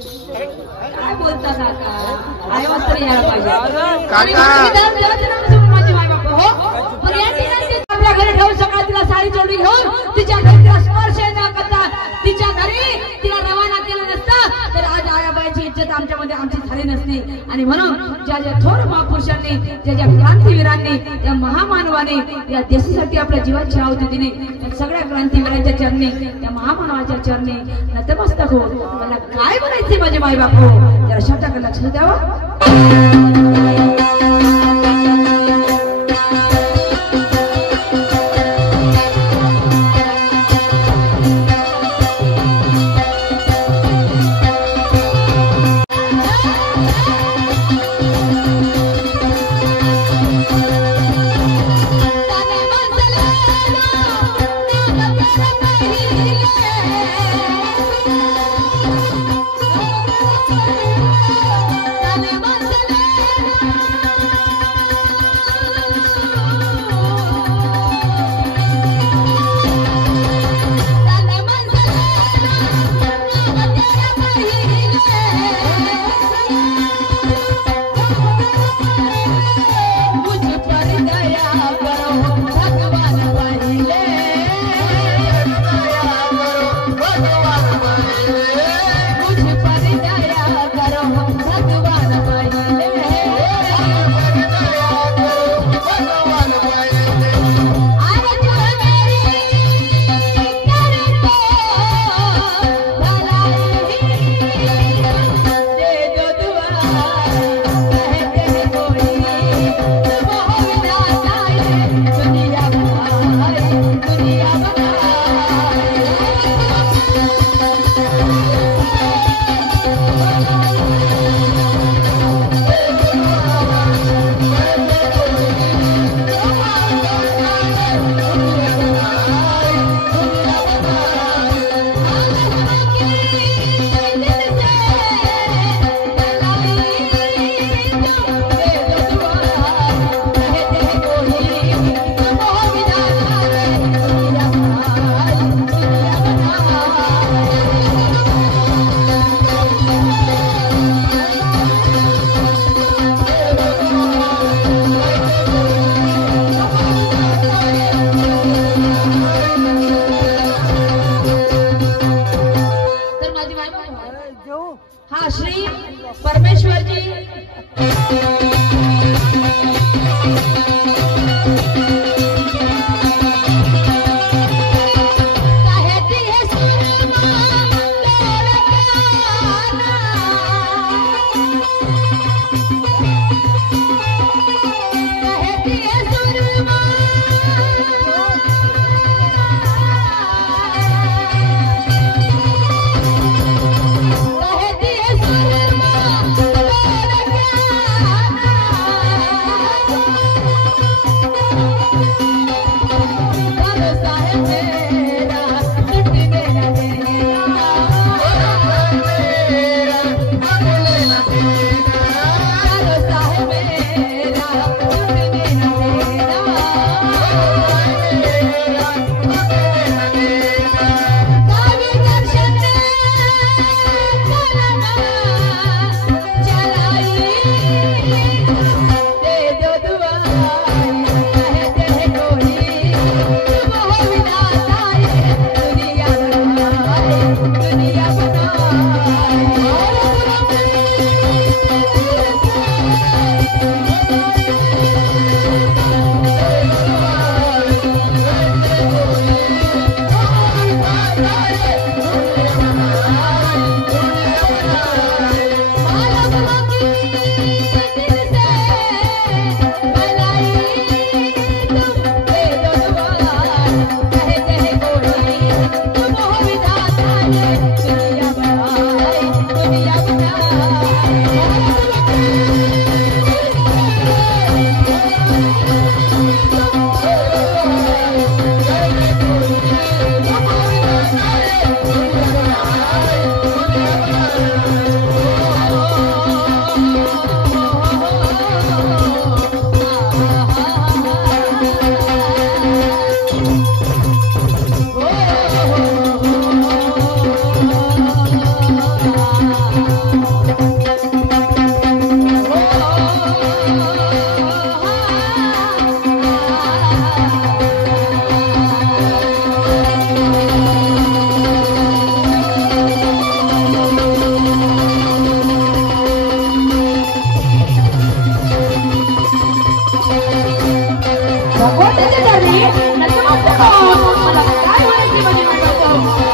काय बोलता काका आयवाच तरी यायला पाहिजे काका माझी माय बाप हो पण या ठिकाणी आपल्या घरी ठेवून सकाळ तिला साडी चोळी घेऊन तिच्या घरी तिला स्पर्श न करता तिच्या घरी तिला रवाना केलं नसतं तर आज आयाबाईची इज्जत आमच्यामध्ये आमची झाली नसती आणि म्हणून ज्या ज्या थोर महापुरुषांनी ज्या ज्या क्रांतीवीरांनी या महामानवाने या देशासाठी आपल्या जीवाची आहुती दिली सगळ्या क्रांतीवीरांच्या चरणी या महामानवाच्या चरणी नतमस्तक हो मला काय म्हणायचे माझे माय बाप हो जरा शब्दाकडे लक्ष द्यावं विचारली नंतर मला काय म्हणायची माझी मांडवतो